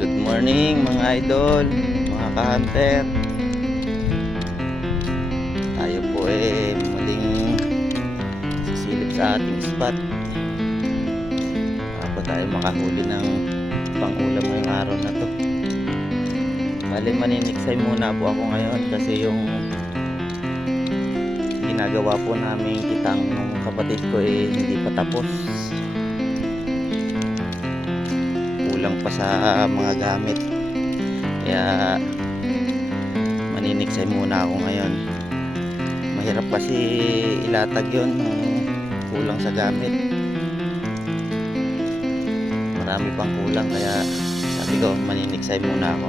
Good morning mga idol, mga ka-hunter. Tayo po muling sisilip sa ating spot para po tayo makahuli ng pangulam ngayong araw na to. Bali maniniksay muna po ako ngayon kasi yung ginagawa po namin kitang ng kapatid ko hindi pa tapos. Kulang pa sa mga gamit, kaya maniniksay muna ako ngayon. Mahirap kasi ilatag yun nung kulang sa gamit, marami pang kulang, kaya sabi ko maniniksay muna ako.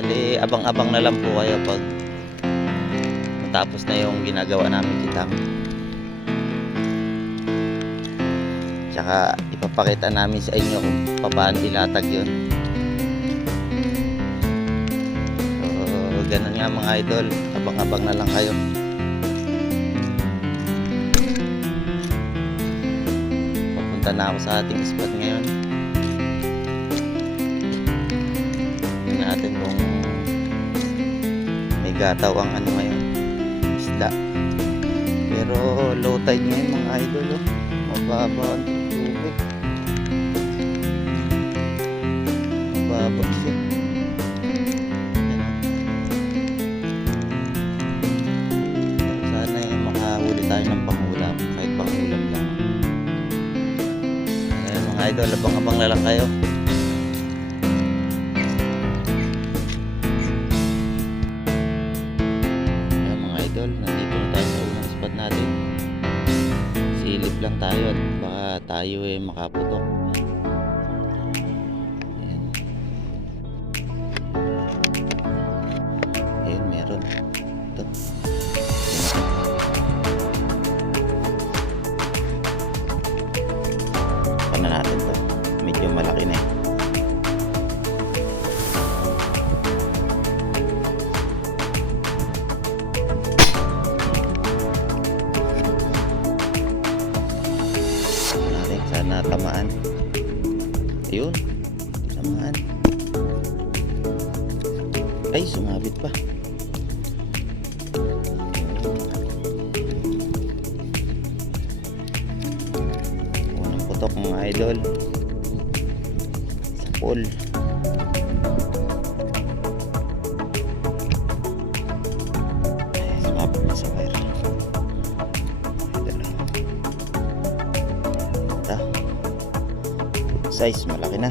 Kali abang-abang na lang po kayo pag matapos na yung ginagawa namin kitang. Tsaka ipapakita namin sa inyo kung paano ilatag yun. So, ganun nga mga idol, abang-abang na lang kayo. Papunta na ako sa ating spot ngayon. Tingnan natin kung may gataw ang ano ngayon, isda. Pero low tide ngayon mga idol, mababa ang tubig, mababa siya. Sana makahuli tayo ng pangulam, kahit pangulam lang. Ayan mga idol, abang-abang na lang kayo. Ayan mga idol, nandito na tayo sa unang spot natin. Silip lang tayo at baka tayo makaputok. Ayan. Ayun, meron. Ito. Paano natin to? Medyo malaki na sana tamaan. Ayun, tamaan. Ay, sumabit pa. Unang putok mga idol sa pool. Ay, sumabit pa sa wire. Size malaki na.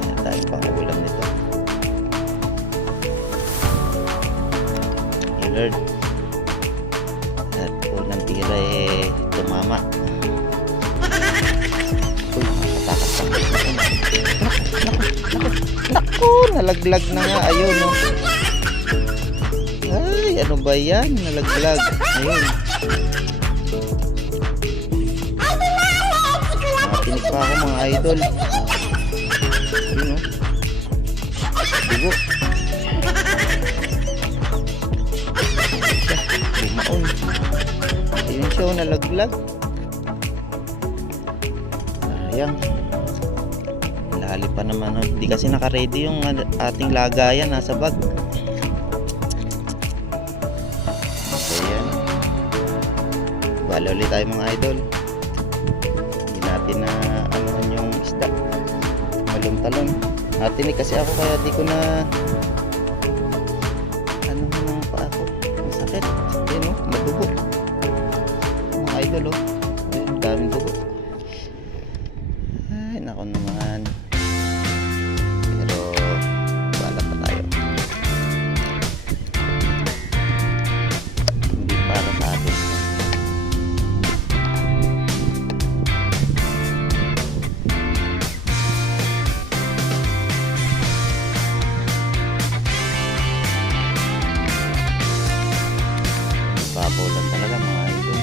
Ayan tayong pangulam nito. Alert. At unang tira tumama. Uy, nakatakas pa. Naku, nalaglag na nga. Ayun, oh. Ay, ano ba yan? Nalaglag. Ayun. Nakapinig pa ako mga idol. Ayun, oh. Bigo. Bimaon. Ayun siya, oh, nalaglag. Sayang. Lali pa naman, oh. Hindi kasi naka-ready yung ating lagayan, nasa bag. So yan, bala ulit tayo mga idol. Hindi natin na anuhan yung isda, malong-talong. Natinig kasi ako kaya di ko na anuhan ng paa ko, masakit. Ayun, oh, madugo mga idol, oh. Ayun, daming dugo. Ay, nako naman. Babaw lang talaga mga idol.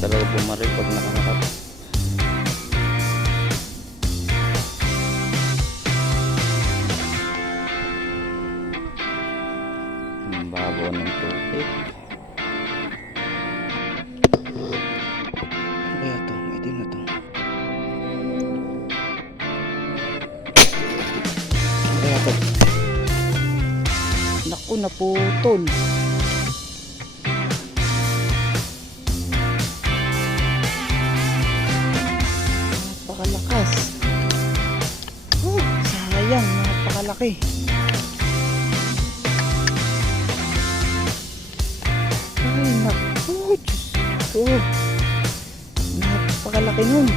talaga bumaril pag nakangakap. Ang babaw ng tubig. Kaya to, itim na to. Kaya to. Naku, naputol. Napakalakas. Oh, sayang, napakalaki. Ay, naku, Diyos ko. Napakalaki nun.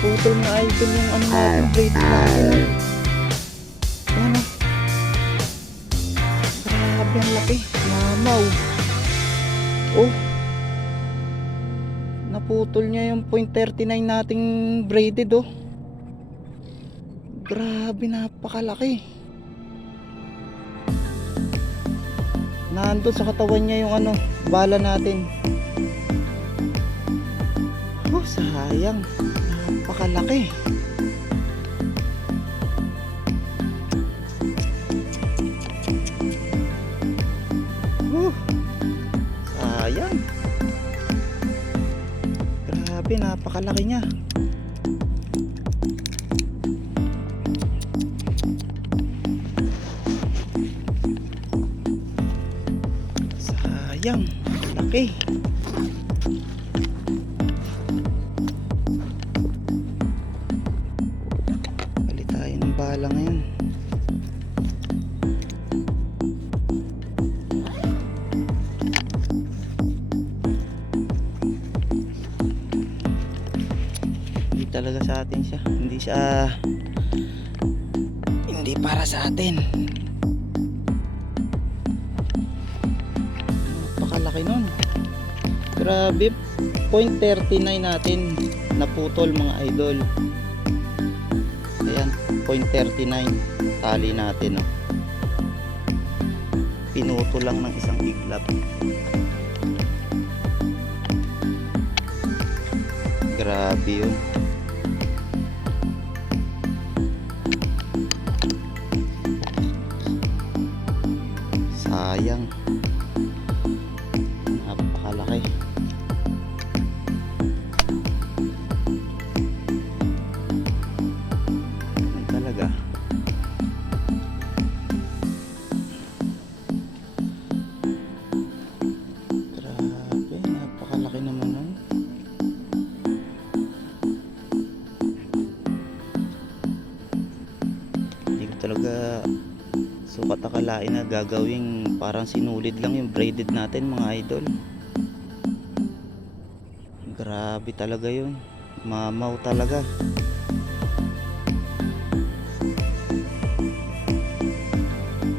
Putol na idol yung ano natin, braid natin. Ayan o. Grabe ang laki. Mamaw. Oh. Naputol niya yung .39 nating braided oh. Grabe, napakalaki. Nandun sa katawan niya yung ano, bala natin. Oh, sayang. Napakalaki. Oh, sayang. Grabe, napakalaki niya. Sayang, laki. Bali tayo ng bala ngayon. Hindi talaga sa atin siya. Hindi para sa atin. Napakalaki nun. Grabe, .39 natin naputol mga idol. Ayan, .39 tali natin oh. Pinuto lang ng isang iglap. Grabe yun. Sayang. Napakalaki. Yan talaga. Grabe, napakalaki naman nun. Hindi ko talaga sukat akalain na gagawing parang sinulid lang yung braided natin mga idol. Grabe talaga yun. Mamaw talaga.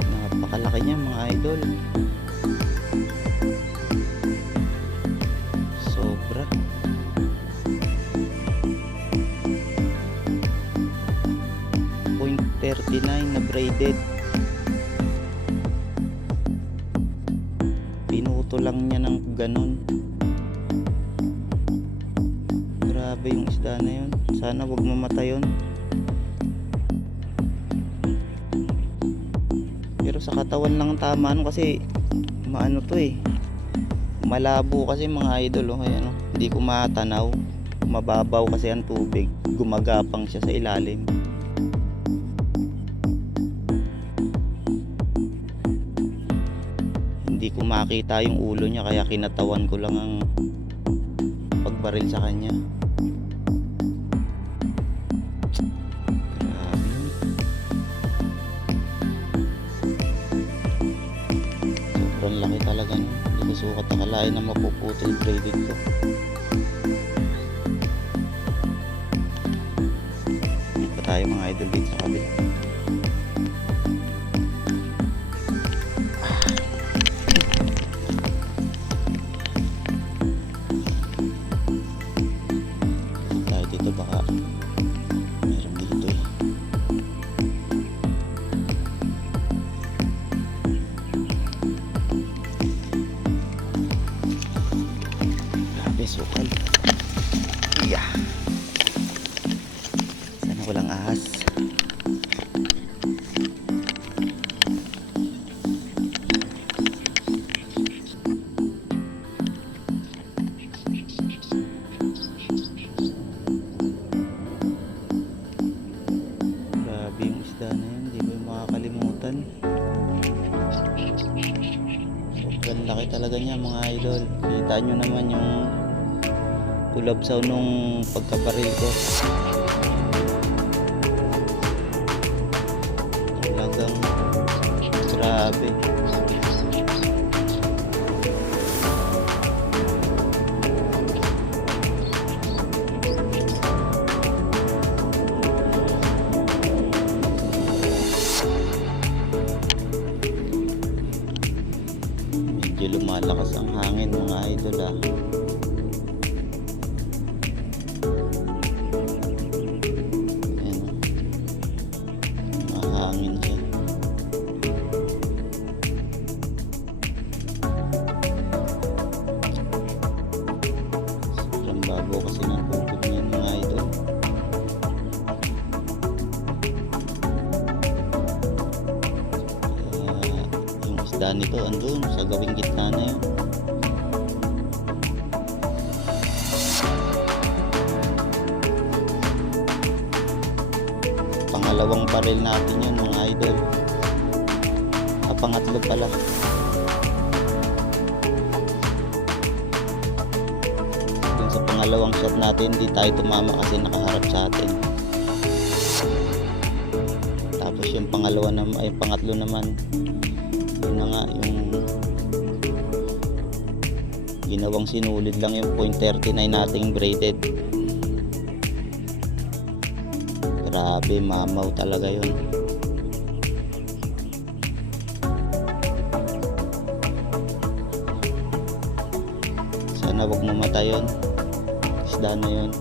Napakalaki niya mga idol. Sobra. .39 na braided. Pinuto lang niya ng ganun. Grabe yung isda na yun. Sana wag mamatay yun. Pero sa katawan lang tama no, kasi maano to eh, malabo kasi mga idol oh. Ayan, oh. Hindi ko matanaw. Mababaw kasi ang tubig. Gumagapang siya sa ilalim. Hindi ko makita yung ulo niya, kaya kinatawan ko lang ang pagbaril sa kanya. Grabe yun. Sobrang laki talaga nun. Hindi ko sukat akalain na mapuputol braided ko. Hindi pa tayo mga idol dito sa kabila. Dito baka meron dito eh. Grabe, sukal. Yeah. Sana walang ahas. Grabe yung isda na yun, hindi ko yung makakalimutan. Sobrang laki talaga niya mga idol. Kita nyo naman yung kulabsaw nung pagkabaril ko. Talagang grabe. Medyo lumalakas ang hangin mga idol ah. Ayan, mahangin siya. Sobrang babo kasi ng tubig niyan mga idol. Yung isda nito andun sa gawing gitna na yun. Pangalawang baril natin yun mga idol. Pangatlo pala. Dun sa pangalawang shot natin di tayo tumama kasi nakaharap sa atin. Tapos yung pangalawa naman ay pangatlo naman, yun na nga yung ginawang sinulid lang yung .39 nating braided. Grabe, mamaw talaga yun. Sana wag mamatay yun, isda na yun.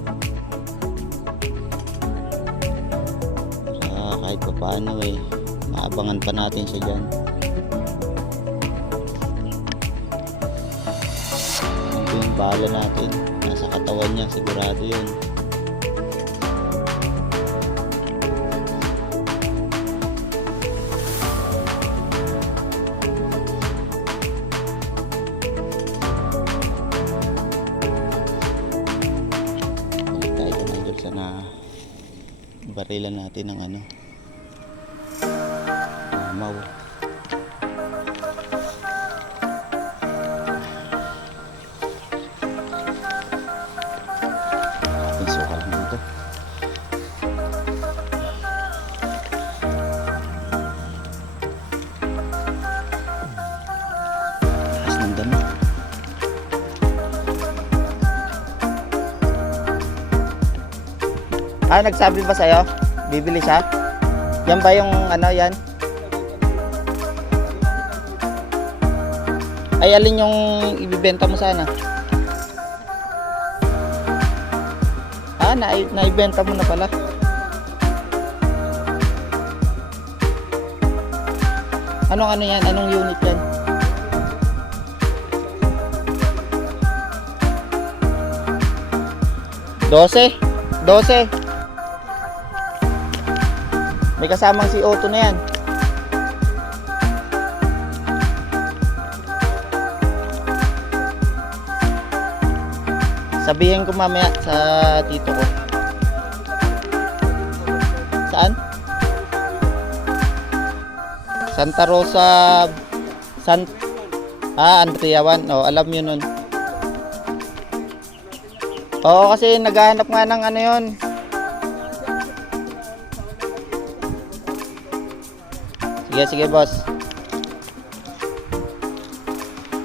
Kahit pa paano eh, maabangan pa natin siya dyan. Ito yung bala natin, nasa katawan niya, sigurado yun. Balik tayo na idol, sana barilan natin ng ano, mamaw. Ating sukal dito. Taas ng dami. Nagsabi ba sa'yo? Bibili siya? Yan ba yung ano yan? Ay, alin yung ibibenta mo sana? Naibenta mo na pala. Anong ano yan? Anong unit yan? Dose? May kasamang si Otto na yan. Sabihin ko mamaya sa tito ko. Saan? Santa Rosa Andriawan. Oh, alam yun nun. Oo, kasi naghahanap nga ng ano yun. Sige boss.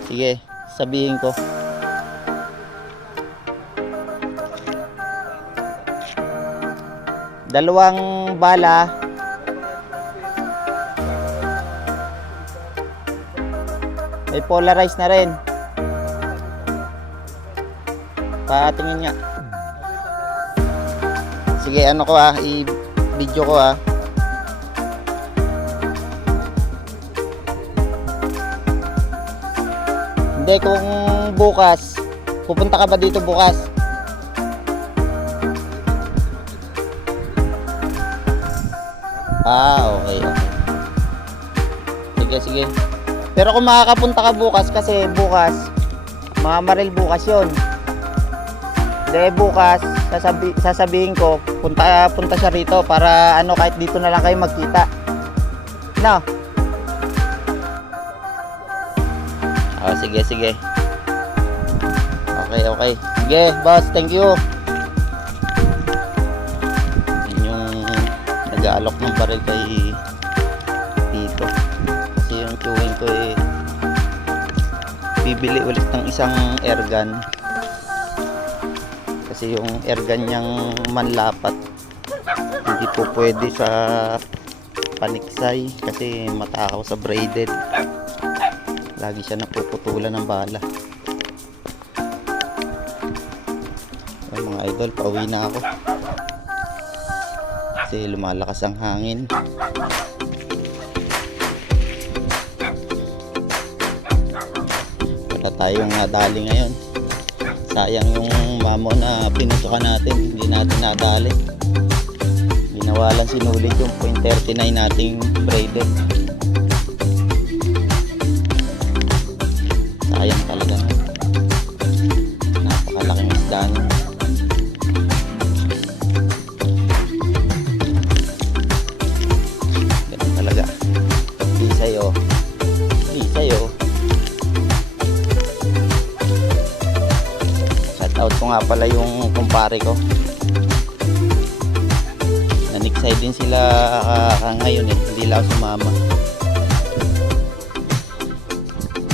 Sige, sabihin ko. Dalawang bala. May polarized na rin. Patingin nga. Sige, ano ko i-video ko Hindi, kung bukas Pupunta ka ba dito bukas? Okay, okay. Sige, sige. Pero kung makakapunta ka bukas, kasi bukas, mamamaril bukas yon. Hindi, bukas, sasabihin ko, punta siya rito para ano, kahit dito na lang kayo magkita. No? Sige, sige. Okay, okay. Sige, boss, thank you. Yun yung nag-aalok ng baril kay Tito. Kasi yung chewing ko bibili ulit ng isang airgun. Kasi yung airgun niyang manlapat hindi po pwede sa paniksay kasi matakaw sa braided. Lagi siya napuputulan ng bala. Mga idol, pauwi na ako kasi lumalakas ang hangin. Wala tayong nadali ngayon. Sayang yung mamo na pinutukan natin, hindi natin nadali. Binawalan sinulit yung .39 nating braided. Sayang talaga. Napakalaking isda niya. Ganun talaga. Di sa'yo. Shout out ko nga pala yung kumpare ko. Naniksay din sila ngayon hindi lang sumama.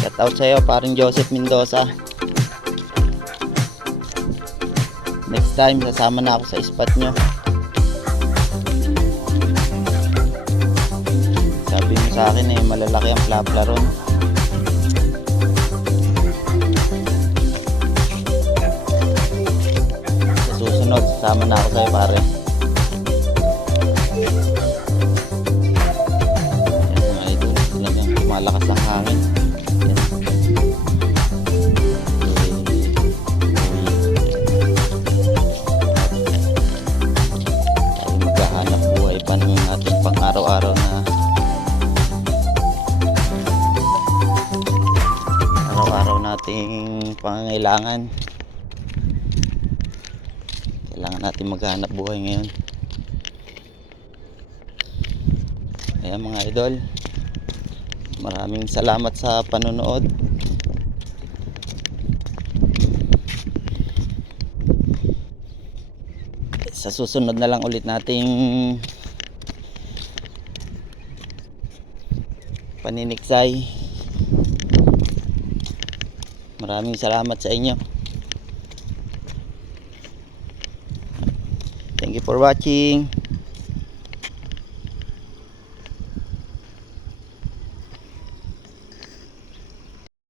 Shout out sa'yo, paring Joseph Mendoza. Next time, sasama na ako sa spot nyo. Sabi mo sa akin malalaki ang plapla ron. Sa susunod, sasama na ako sa'yo, pare. Yan mga idol, talagang lumalakas ang hangin. Araw-araw nating pangangailangan. Kailangan natin maghanap buhay ngayon. Ayan mga idol, maraming salamat sa panonood. Sa susunod na lang ulit nating paniniksay. Maraming salamat sa inyo. Thank you for watching.